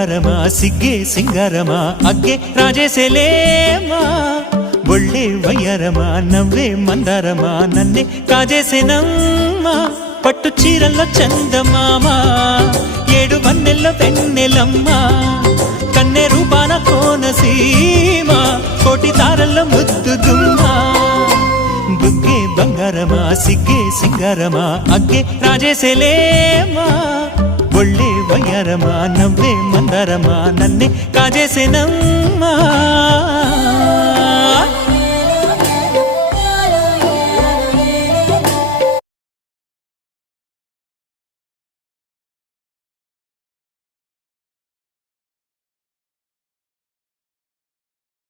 బంగారమా సిగ్గే సింగారమా అగ్గే రాజేసేలేమా ఒళ్ళే వయ్యారమా నవ్వే మందారమా నన్నే కాజేసేనమ్మా పట్టు చీరల్లో చందమామా ఏడు వన్నెల్లో వెన్నెలమ్మా కన్నె రూపాన కోనసీమ కోటి తారల్లో ముద్దుదుమ్మా బుగ్గే బంగారమా సిగ్గే సింగారమా అగ్గే రాజేసేలేమా ఒళ్ళే వయ్యారమా నవ్వే మందారమా నన్నే కాజేసేనమ్మా